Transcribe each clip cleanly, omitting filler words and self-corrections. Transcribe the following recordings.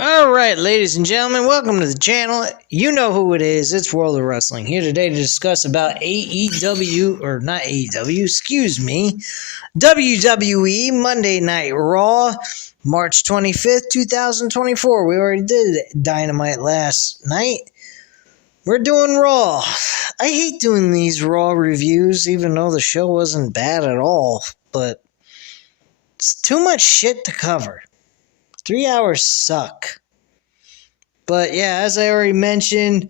Alright, ladies and gentlemen, welcome to the channel. You know who it is. It's World of Wrestling. Here today to discuss about AEW, or not AEW, excuse me, WWE Monday Night Raw, March 25th, 2024. We already did Dynamite last night. We're doing Raw. I hate doing these Raw reviews, even though the show wasn't bad at all, but it's too much shit to cover. 3 hours suck. But yeah, as I already mentioned,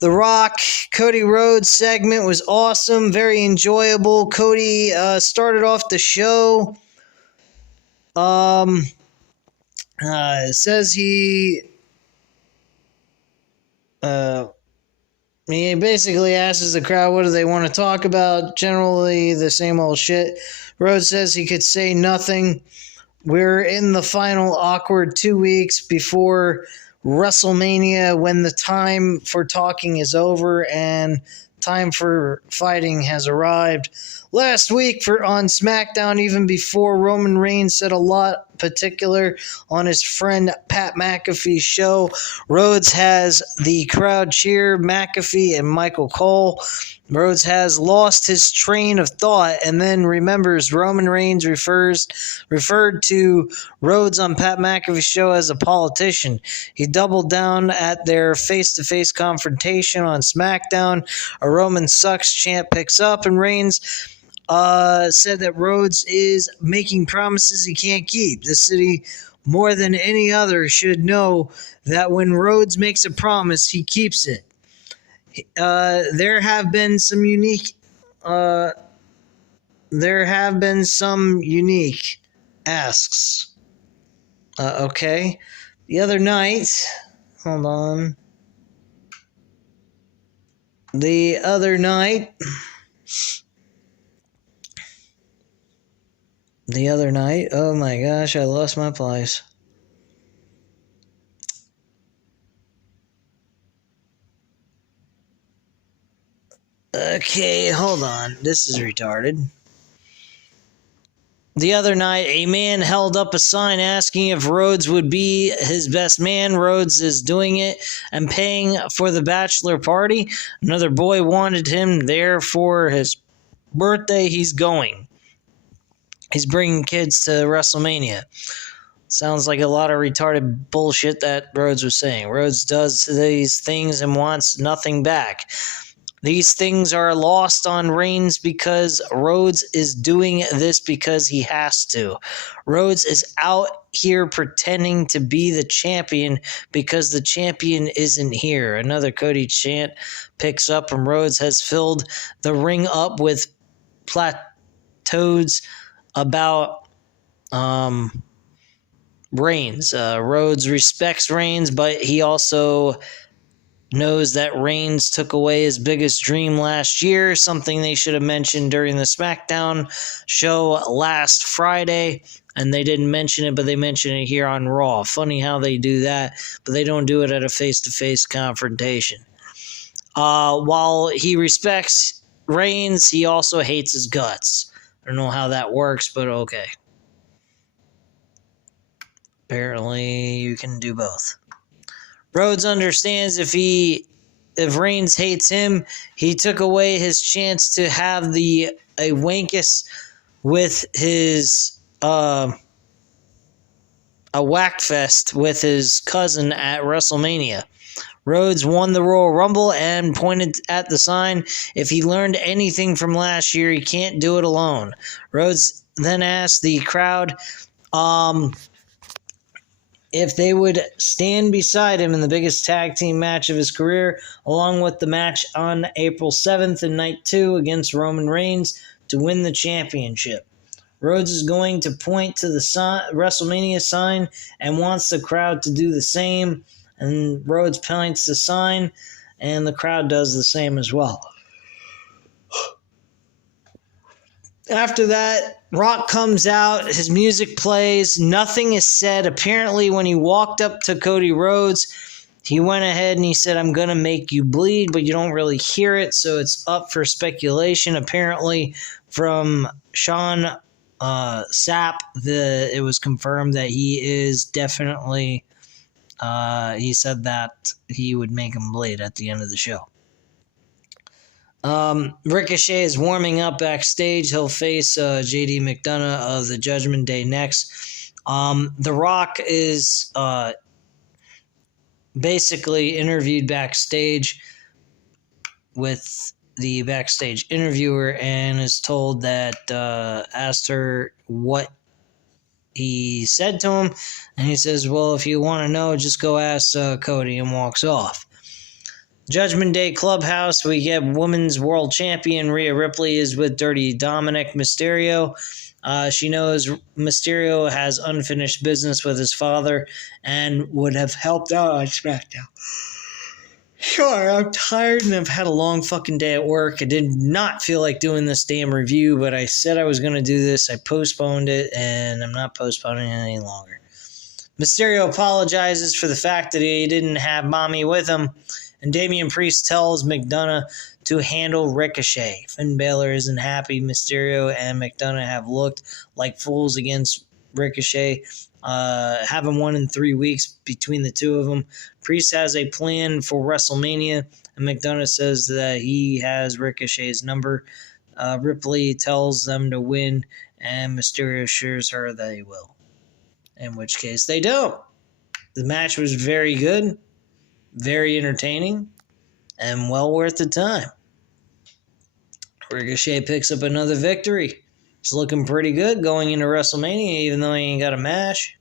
The Rock, Cody Rhodes segment was awesome, very enjoyable. Cody started off the show. Says he basically asks the crowd what do they want to talk about. Generally the same old shit. Rhodes says he could say nothing. We're in the final awkward 2 weeks before WrestleMania, when the time for talking is over and time for fighting has arrived. Last week on Smackdown, even before Roman Reigns said a lot particular on his friend Pat McAfee's show, Rhodes has the crowd cheer McAfee and Michael Cole. Rhodes has lost his train of thought and then remembers Roman Reigns referred to Rhodes on Pat McAfee's show as a politician. He doubled down at their face-to-face confrontation on SmackDown. A Roman sucks chant picks up, and Reigns said that Rhodes is making promises he can't keep. The city, more than any other, should know that when Rhodes makes a promise, he keeps it. There have been some unique asks. Okay. The other night, oh my gosh, I lost my place. Okay, hold on. This is retarded. The other night, a man held up a sign asking if Rhodes would be his best man. Rhodes is doing it and paying for the bachelor party. Another boy wanted him there for his birthday. He's going. He's bringing kids to WrestleMania. Sounds like a lot of retarded bullshit that Rhodes was saying. Rhodes does these things and wants nothing back. These things are lost on Reigns because Rhodes is doing this because he has to. Rhodes is out here pretending to be the champion because the champion isn't here. Another Cody chant picks up, and Rhodes has filled the ring up with platitudes about Reigns. Rhodes respects Reigns, but he also knows that Reigns took away his biggest dream last year, something they should have mentioned during the SmackDown show last Friday, and they didn't mention it, but they mentioned it here on Raw. Funny how they do that, but they don't do it at a face-to-face confrontation. While he respects Reigns, he also hates his guts. I don't know how that works, but okay. Apparently, you can do both. Rhodes understands if Reigns hates him, he took away his chance to have a wankus with his a whack fest with his cousin at WrestleMania. Rhodes won the Royal Rumble and pointed at the sign. If he learned anything from last year, he can't do it alone. Rhodes then asked the crowd if they would stand beside him in the biggest tag team match of his career, along with the match on April 7th in Night 2 against Roman Reigns to win the championship. Rhodes is going to point to the WrestleMania sign and wants the crowd to do the same, and Rhodes points the sign, and the crowd does the same as well. After that, Rock comes out, his music plays, nothing is said. Apparently, when he walked up to Cody Rhodes, he went ahead and he said, "I'm going to make you bleed," but you don't really hear it, so it's up for speculation. Apparently, from Sean Sapp, it was confirmed that he is definitely He said that he would make him bleed at the end of the show. Ricochet is warming up backstage. He'll face JD McDonough of the Judgment Day next. The Rock is basically interviewed backstage with the backstage interviewer and is told that, asked her what he said to him, and he says, well, if you want to know, just go ask Cody, and walks off. Judgment Day Clubhouse, we get Women's World Champion Rhea Ripley is with Dirty Dominic Mysterio. She knows Mysterio has unfinished business with his father and would have helped out on Smackdown. Sure, I'm tired and I've had a long fucking day at work. I did not feel like doing this damn review, but I said I was going to do this. I postponed it, and I'm not postponing it any longer. Mysterio apologizes for the fact that he didn't have Mommy with him, and Damian Priest tells McDonough to handle Ricochet. Finn Balor isn't happy. Mysterio and McDonough have looked like fools against Ricochet. Haven't won in 3 weeks between the two of them. Priest has a plan for WrestleMania, and McDonough says that he has Ricochet's number. Ripley tells them to win, and Mysterio assures her that he will. In which case they don't. The match was very good, very entertaining, and well worth the time. Ricochet picks up another victory. He's looking pretty good going into WrestleMania, even though he ain't got a match.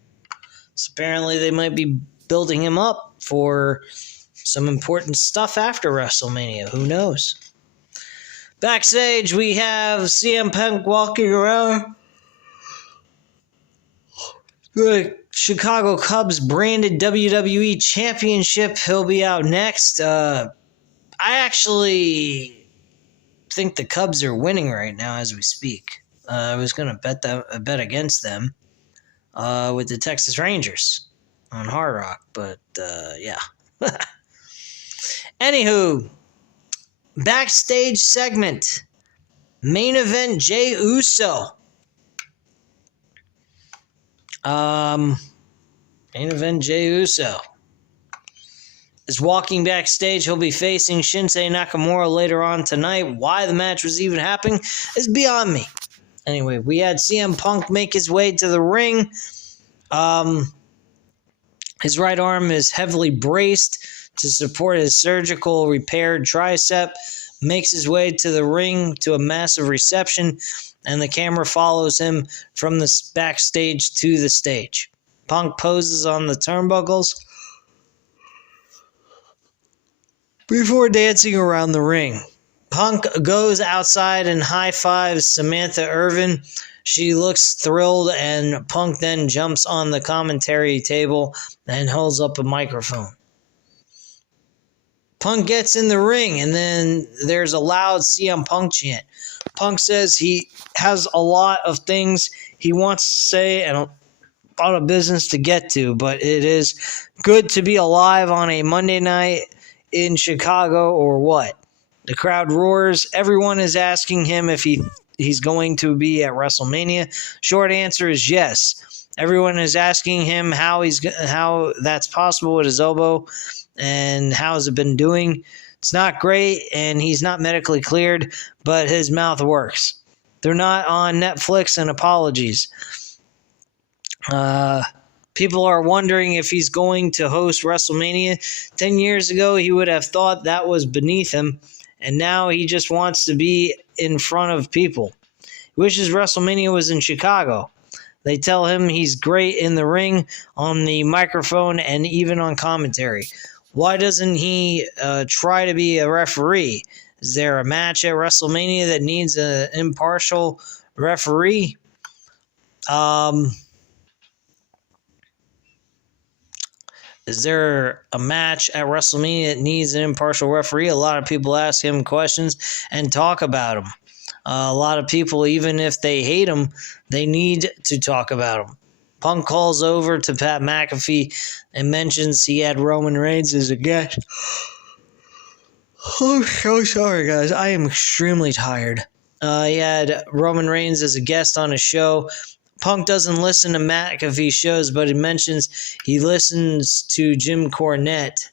So apparently they might be building him up for some important stuff after WrestleMania. Who knows? Backstage, we have CM Punk walking around the Chicago Cubs branded WWE Championship. He'll be out next. I actually think the Cubs are winning right now as we speak. I was going to bet against them with the Texas Rangers on Hard Rock, but yeah. Anywho, backstage segment. Main event, Jey Uso. Main event, Jey Uso is walking backstage. He'll be facing Shinsuke Nakamura later on tonight. Why the match was even happening is beyond me. Anyway, we had CM Punk make his way to the ring. His right arm is heavily braced to support his surgical repaired tricep. Makes his way to the ring to a massive reception, and the camera follows him from the backstage to the stage. Punk poses on the turnbuckles before dancing around the ring. Punk goes outside and high-fives Samantha Irvin. She looks thrilled, and Punk then jumps on the commentary table and holds up a microphone. Punk gets in the ring, and then there's a loud CM Punk chant. Punk says he has a lot of things he wants to say and a lot of business to get to, but it is good to be alive on a Monday night in Chicago or what? The crowd roars. Everyone is asking him if he's going to be at WrestleMania. Short answer is yes. Everyone is asking him how that's possible with his elbow and how has it been doing. It's not great, and he's not medically cleared, but his mouth works. They're not on Netflix, and apologies. People are wondering if he's going to host WrestleMania. 10 years ago, he would have thought that was beneath him, and now he just wants to be in front of people. He wishes WrestleMania was in Chicago. They tell him he's great in the ring, on the microphone, and even on commentary. Why doesn't he try to be a referee? Is there a match at WrestleMania that needs an impartial referee? Is there a match at WrestleMania that needs an impartial referee? A lot of people ask him questions and talk about him. A lot of people, even if they hate him, they need to talk about him. Punk calls over to Pat McAfee and mentions he had Roman Reigns as a guest. I'm so sorry, guys. I am extremely tired. He had Roman Reigns as a guest on his show. Punk doesn't listen to McAfee shows, but he mentions he listens to Jim Cornette's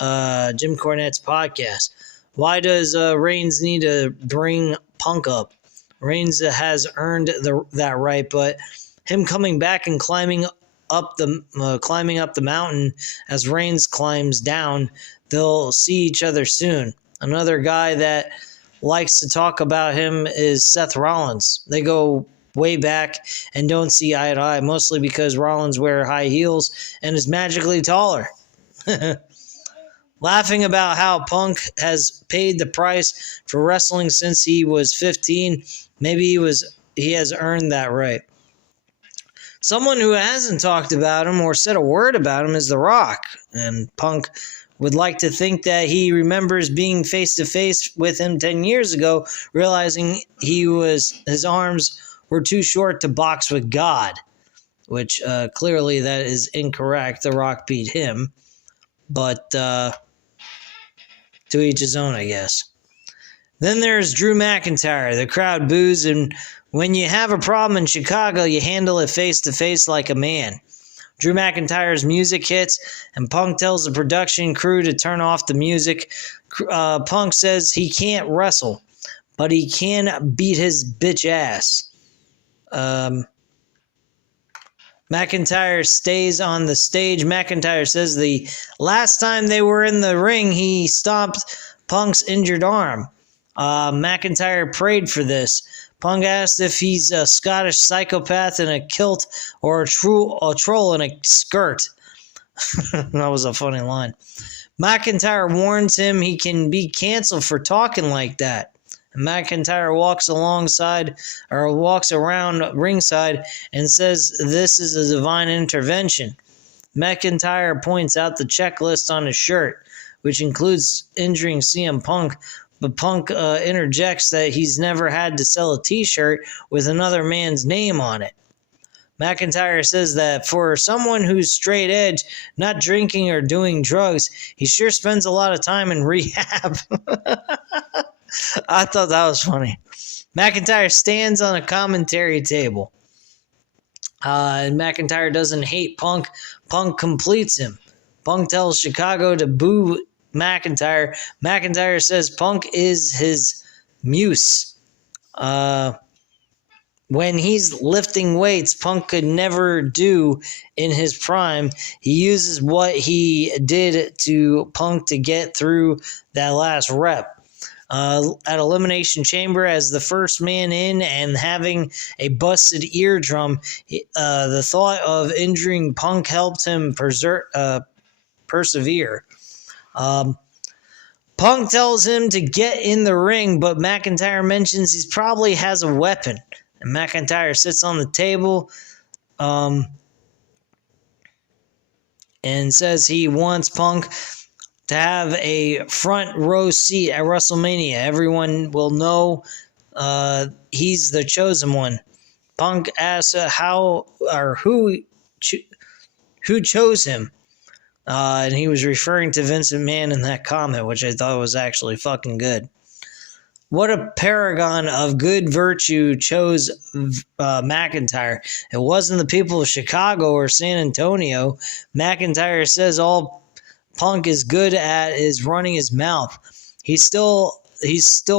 podcast. Why does Reigns need to bring Punk up? Reigns has earned that right, but him coming back and climbing up the mountain as Reigns climbs down, they'll see each other soon. Another guy that likes to talk about him is Seth Rollins. They go way back and don't see eye to eye, mostly because Rollins wears high heels and is magically taller. Laughing about how Punk has paid the price for wrestling since he was 15, maybe he has earned that right. Someone who hasn't talked about him or said a word about him is The Rock, and Punk would like to think that he remembers being face-to-face with him 10 years ago, realizing his arms were too short to box with God, which clearly that is incorrect. The Rock beat him, but to each his own, I guess. Then there's Drew McIntyre. The crowd boos, and when you have a problem in Chicago, you handle it face-to-face like a man. Drew McIntyre's music hits, and Punk tells the production crew to turn off the music. Punk says he can't wrestle, but he can beat his bitch ass. McIntyre stays on the stage. McIntyre says the last time they were in the ring, he stomped Punk's injured arm. McIntyre prayed for this. Punk asked if he's a Scottish psychopath in a kilt or a troll in a skirt. That was a funny line. McIntyre warns him he can be canceled for talking like that. McIntyre walks around ringside and says this is a divine intervention. McIntyre points out the checklist on his shirt, which includes injuring CM Punk, but Punk interjects that he's never had to sell a t-shirt with another man's name on it. McIntyre says that for someone who's straight edge, not drinking or doing drugs, he sure spends a lot of time in rehab. I thought that was funny. McIntyre stands on a commentary table. And McIntyre doesn't hate Punk. Punk completes him. Punk tells Chicago to boo McIntyre. McIntyre says Punk is his muse. When he's lifting weights Punk could never do in his prime, he uses what he did to Punk to get through that last rep. At Elimination Chamber, as the first man in and having a busted eardrum, the thought of injuring Punk helped him persevere. Punk tells him to get in the ring, but McIntyre mentions he probably has a weapon. And McIntyre sits on the table and says he wants Punk to have a front row seat at WrestleMania. Everyone will know he's the chosen one. Punk asks who chose him. And he was referring to Vince McMahon in that comment, which I thought was actually fucking good. What a paragon of good virtue chose McIntyre. It wasn't the people of Chicago or San Antonio. McIntyre says all Punk is good at is running his mouth. He's still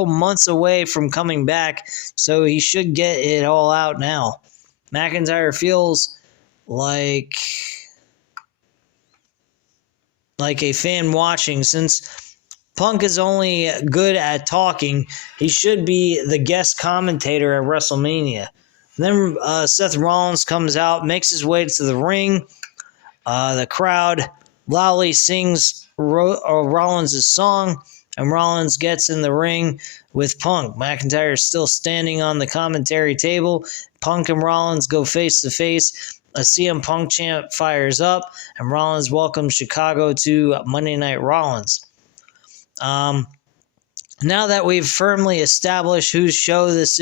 months away from coming back, so he should get it all out now. McIntyre feels like a fan watching. Since Punk is only good at talking, he should be the guest commentator at WrestleMania. Then Seth Rollins comes out, makes his way to the ring. The crowd loudly sings Rollins' song, and Rollins gets in the ring with Punk. McIntyre is still standing on the commentary table. Punk and Rollins go face-to-face. A CM Punk chant fires up, and Rollins welcomes Chicago to Monday Night Rollins. Now that we've firmly established whose show this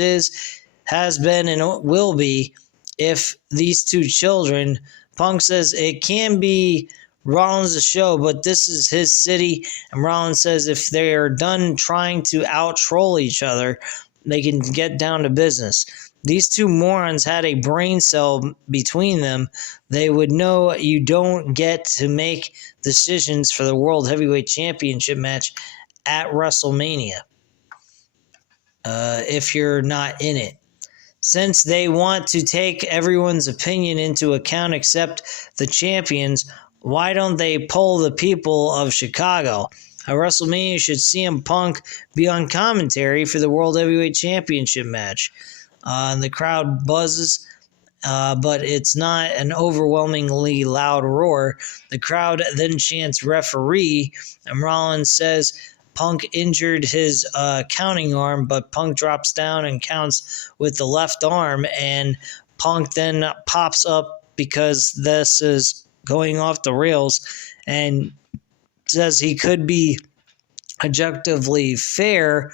has been, and will be, if these two children, Punk says it can be Rollins' show, but this is his city, and Rollins says if they are done trying to out-troll each other, they can get down to business. these two morons had a brain cell between them, they would know you don't get to make decisions for the World Heavyweight Championship match at WrestleMania if you're not in it. Since they want to take everyone's opinion into account except the champions, why don't they poll the people of Chicago? At WrestleMania, should CM Punk be on commentary for the World Heavyweight Championship match? And the crowd buzzes, but it's not an overwhelmingly loud roar. The crowd then chants referee, and Rollins says Punk injured his counting arm, but Punk drops down and counts with the left arm, and Punk then pops up because this is going off the rails and says he could be objectively fair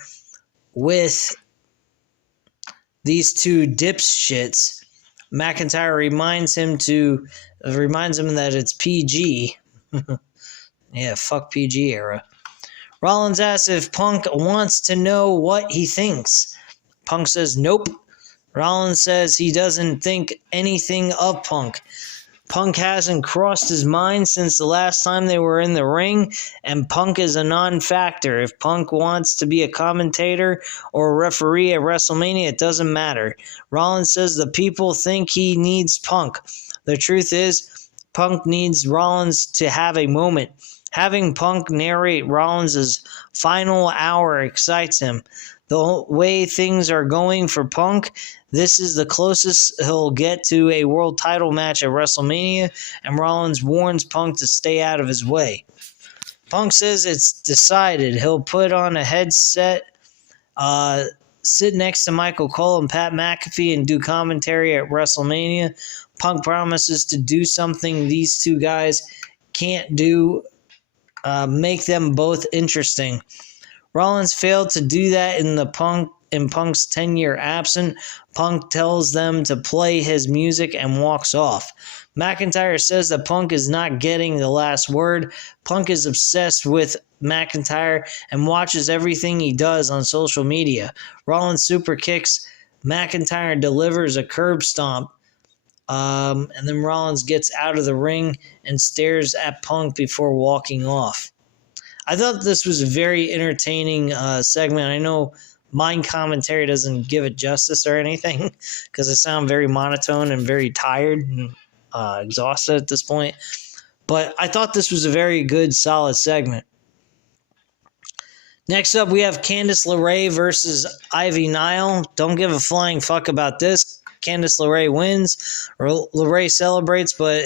with these two dipshits. McIntyre reminds him that it's PG. Yeah, fuck PG era. Rollins asks if Punk wants to know what he thinks. Punk says nope. Rollins says he doesn't think anything of Punk. Punk hasn't crossed his mind since the last time they were in the ring, and Punk is a non-factor. If Punk wants to be a commentator or a referee at WrestleMania, it doesn't matter. Rollins says the people think he needs Punk. The truth is, Punk needs Rollins to have a moment. Having Punk narrate Rollins' final hour excites him. The way things are going for Punk, this is the closest he'll get to a world title match at WrestleMania, and Rollins warns Punk to stay out of his way. Punk says it's decided. He'll put on a headset, sit next to Michael Cole and Pat McAfee, and do commentary at WrestleMania. Punk promises to do something these two guys can't do, make them both interesting. Rollins failed to do that in Punk's 10-year absence. Punk tells them to play his music and walks off. McIntyre says that Punk is not getting the last word. Punk is obsessed with McIntyre and watches everything he does on social media. Rollins super kicks McIntyre and delivers a curb stomp. And then Rollins gets out of the ring and stares at Punk before walking off. I thought this was a very entertaining segment. I know my commentary doesn't give it justice or anything because I sound very monotone and very tired and exhausted at this point. But I thought this was a very good, solid segment. Next up, we have Candice LeRae versus Ivy Nile. Don't give a flying fuck about this. Candice LeRae wins. LeRae celebrates, but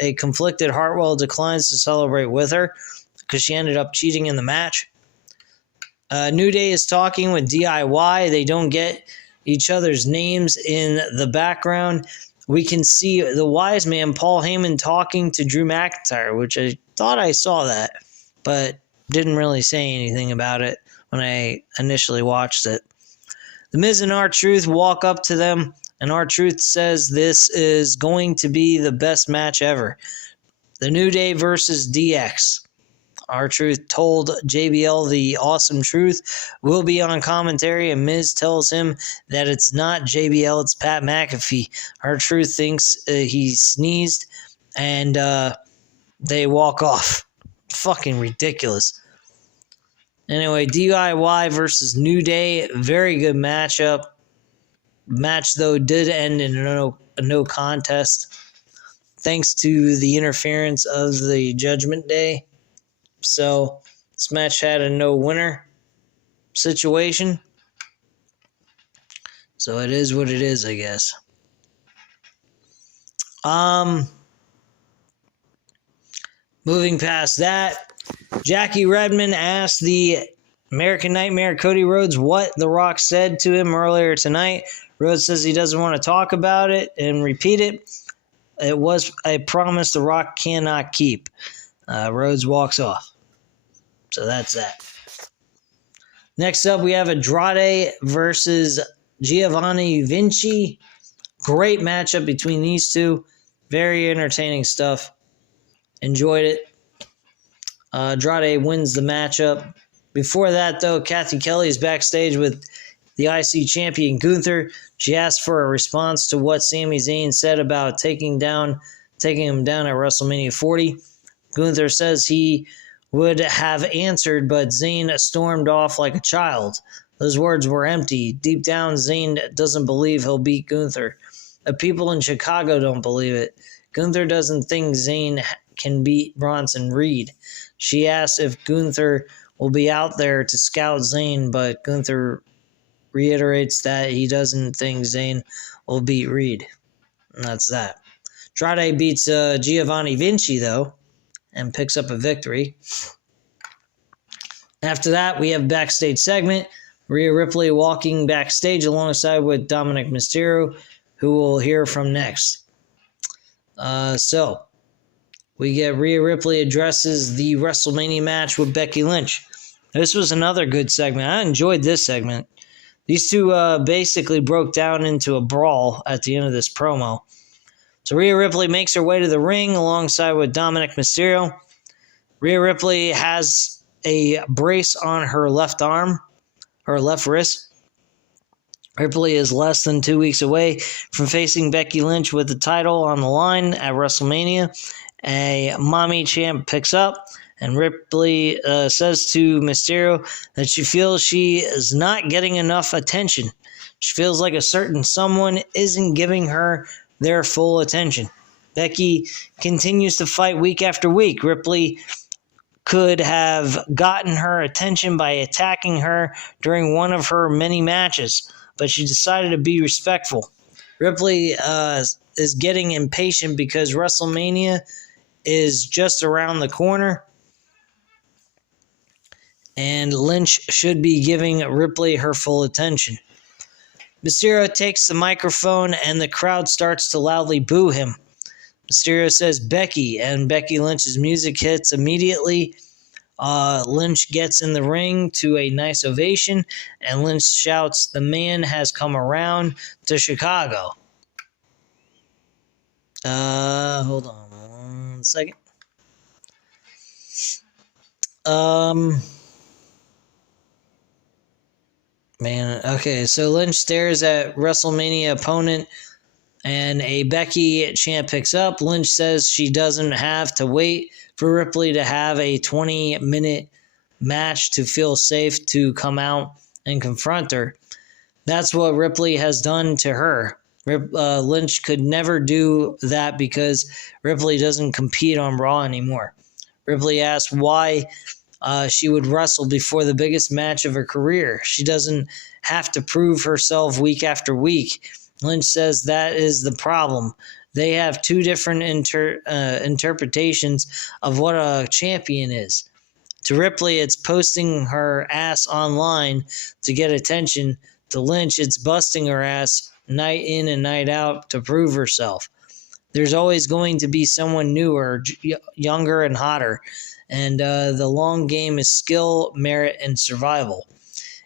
a conflicted Hartwell declines to celebrate with her because she ended up cheating in the match. New Day is talking with DIY. They don't get each other's names in the background. We can see the wise man, Paul Heyman, talking to Drew McIntyre, which I thought I saw that, but didn't really say anything about it when I initially watched it. The Miz and R-Truth walk up to them, and R-Truth says this is going to be the best match ever. The New Day versus DX. R-Truth told JBL the awesome truth will be on commentary, and Miz tells him that it's not JBL, it's Pat McAfee. R-Truth thinks he sneezed, and they walk off. Fucking ridiculous. Anyway, DIY versus New Day, very good matchup. Match, though, did end in a no contest, thanks to the interference of the Judgment Day. So, this match had a no-winner situation. So, it is what it is, I guess. Moving past that, Jackie Redmond asked the American Nightmare Cody Rhodes what The Rock said to him earlier tonight. Rhodes says he doesn't want to talk about it and repeat it. It was a promise The Rock cannot keep. Rhodes walks off. So that's that. Next up, we have Andrade versus Giovanni Vinci. Great matchup between these two. Very entertaining stuff. Enjoyed it. Andrade wins the matchup. Before that, though, Kathy Kelly is backstage with the IC champion Gunther. She asked for a response to what Sami Zayn said about taking him down at WrestleMania 40. Gunther says he would have answered, but Zayn stormed off like a child. Those words were empty. Deep down, Zayn doesn't believe he'll beat Gunther. The people in Chicago don't believe it. Gunther doesn't think Zayn can beat Bronson Reed. She asks if Gunther will be out there to scout Zayn, but Gunther reiterates that he doesn't think Zayn will beat Reed. And that's that. Andrade beats Giovanni Vinci, though, and picks up a victory. After that, we have a backstage segment. Rhea Ripley walking backstage alongside with Dominic Mysterio, who we'll hear from next. So, we get Rhea Ripley addresses the WrestleMania match with Becky Lynch. This was another good segment. I enjoyed this segment. These two basically broke down into a brawl at the end of this promo. So Rhea Ripley makes her way to the ring alongside with Dominic Mysterio. Rhea Ripley has a brace on her left arm, her left wrist. Ripley is less than 2 weeks away from facing Becky Lynch with the title on the line at WrestleMania. A mommy champ picks up, and Ripley says to Mysterio that she feels she is not getting enough attention. She feels like a certain someone isn't giving her their full attention. Becky continues to fight week after week. Ripley could have gotten her attention by attacking her during one of her many matches, but she decided to be respectful. Ripley is getting impatient because WrestleMania is just around the corner, and Lynch should be giving Ripley her full attention. Mysterio takes the microphone, and the crowd starts to loudly boo him. Mysterio says Becky, and Becky Lynch's music hits immediately. Lynch gets in the ring to a nice ovation, and Lynch shouts, "The man has come around to Chicago." Hold on one second. Okay, so Lynch stares at WrestleMania opponent, and a Becky chant picks up. Lynch says she doesn't have to wait for Ripley to have a 20-minute match to feel safe to come out and confront her. That's what Ripley has done to her. Lynch could never do that because Ripley doesn't compete on Raw anymore. Ripley asked why she would wrestle before the biggest match of her career. She doesn't have to prove herself week after week. Lynch says that is the problem. They have two different interpretations of what a champion is. To Ripley, it's posting her ass online to get attention. To Lynch, it's busting her ass night in and night out to prove herself. There's always going to be someone newer, younger, and hotter. And the long game is skill, merit, and survival.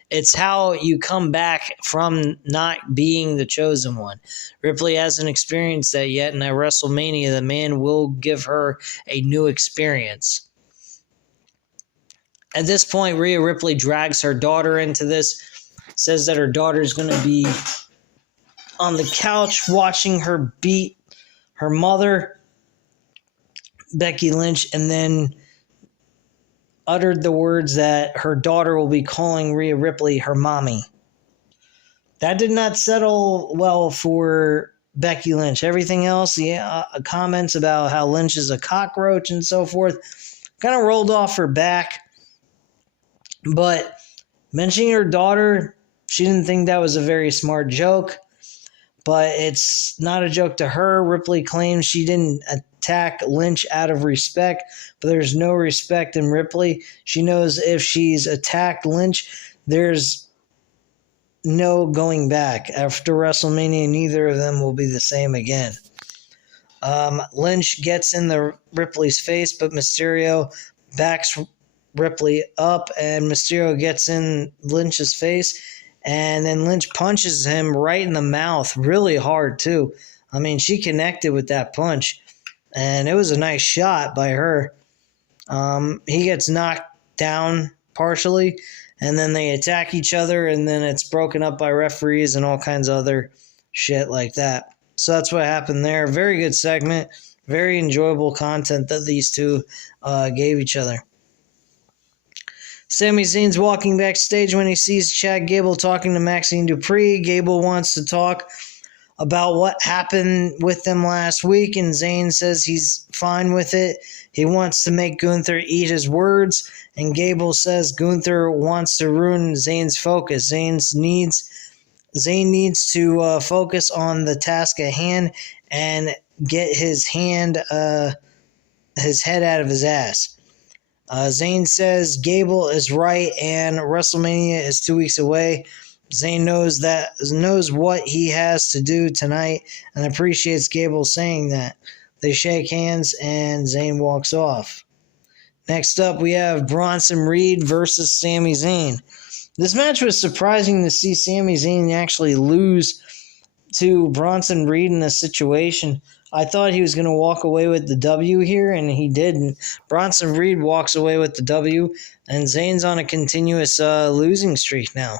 It's how you come back from not being the chosen one. Ripley hasn't experienced that yet, and at WrestleMania, the man will give her a new experience. At this point, Rhea Ripley drags her daughter into this, says that her daughter's going to be on the couch watching her beat her mother, Becky Lynch, and then uttered the words that her daughter will be calling Rhea Ripley her mommy. That did not settle well for Becky Lynch. Everything else, comments about how Lynch is a cockroach and so forth, kind of rolled off her back. But mentioning her daughter, she didn't think that was a very smart joke. But it's not a joke to her. Ripley claims she didn't attack Lynch out of respect, but there's no respect in Ripley. She knows if she's attacked Lynch, there's no going back. After WrestleMania, neither of them will be the same again. Lynch gets in the Ripley's face, but Mysterio backs Ripley up, and Mysterio gets in Lynch's face, and then Lynch punches him right in the mouth, really hard too. I mean, she connected with that punch, and it was a nice shot by her. He gets knocked down partially, and then they attack each other, and then it's broken up by referees and all kinds of other shit like that. So that's what happened there. Very good segment. Very enjoyable content that these two gave each other. Sami Zayn's walking backstage when he sees Chad Gable talking to Maxine Dupree. Gable wants to talk about what happened with them last week, and Zayn says he's fine with it. He wants to make Gunther eat his words, and Gable says Gunther wants to ruin Zayn's focus. Zayn needs to focus on the task at hand and get his head out of his ass. Zayn says Gable is right and WrestleMania is 2 weeks away. Zayn knows what he has to do tonight and appreciates Gable saying that. They shake hands and Zayn walks off. Next up, we have Bronson Reed versus Sami Zayn. This match was surprising to see Sami Zayn actually lose to Bronson Reed in this situation. I thought he was going to walk away with the W here, and he didn't. Bronson Reed walks away with the W, and Zayn's on a continuous losing streak now.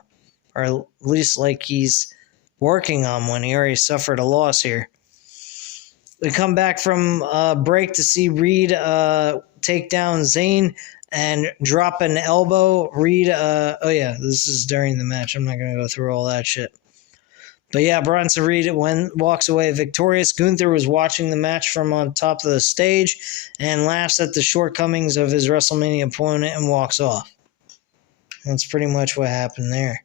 Or at least like he's working on one. He already suffered a loss here. We come back from break to see Reed take down Zayn and drop an elbow. Reed, this is during the match. I'm not going to go through all that shit. But yeah, Bronson Reed walks away victorious. Gunther was watching the match from on top of the stage and laughs at the shortcomings of his WrestleMania opponent and walks off. That's pretty much what happened there.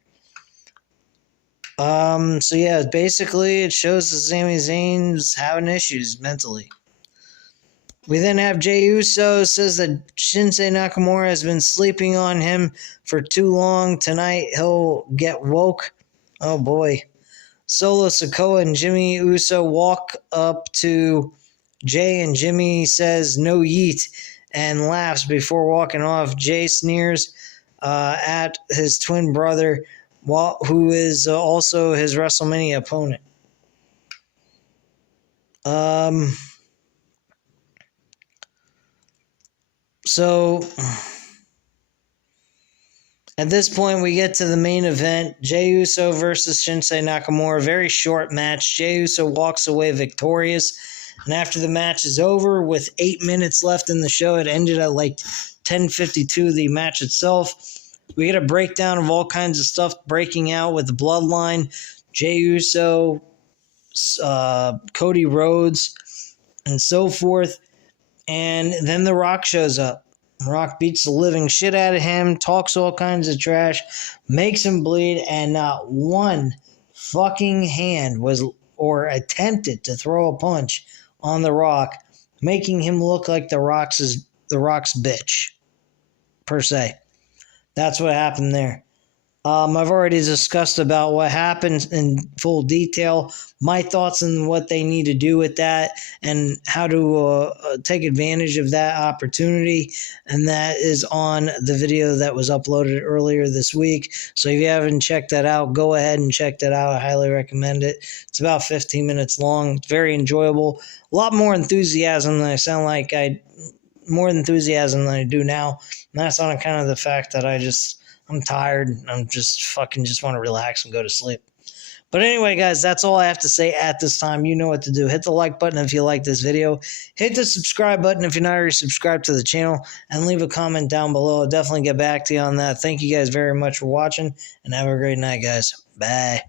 So yeah, basically it shows that Sami Zayn's having issues mentally. We then have Jey Uso says that Shinsuke Nakamura has been sleeping on him for too long. Tonight he'll get woke. Oh boy. Solo Sikoa and Jimmy Uso walk up to Jey, and Jimmy says no yeet and laughs before walking off. Jey sneers at his twin brother, who is also his WrestleMania opponent. So at this point, we get to the main event, Jey Uso versus Shinsuke Nakamura. Very short match. Jey Uso walks away victorious. And after the match is over, with 8 minutes left in the show, it ended at like 10:52, the match itself. We get a breakdown of all kinds of stuff breaking out with the Bloodline, Jey Uso, Cody Rhodes, and so forth. And then The Rock shows up. Rock beats the living shit out of him, talks all kinds of trash, makes him bleed, and not one fucking hand was or attempted to throw a punch on The Rock, making him look like The Rock's bitch, per se. That's what happened there. I've already discussed about what happened in full detail, my thoughts on what they need to do with that, and how to take advantage of that opportunity. And that is on the video that was uploaded earlier this week. So if you haven't checked that out, go ahead and check that out. I highly recommend it. It's about 15 minutes long. It's very enjoyable. A lot more enthusiasm than I sound like. More enthusiasm than I do now. And that's on account of the fact that I'm tired. I'm just want to relax and go to sleep. But anyway, guys, that's all I have to say at this time. You know what to do. Hit the like button if you like this video. Hit the subscribe button if you're not already subscribed to the channel. And leave a comment down below. I'll definitely get back to you on that. Thank you guys very much for watching. And have a great night, guys. Bye.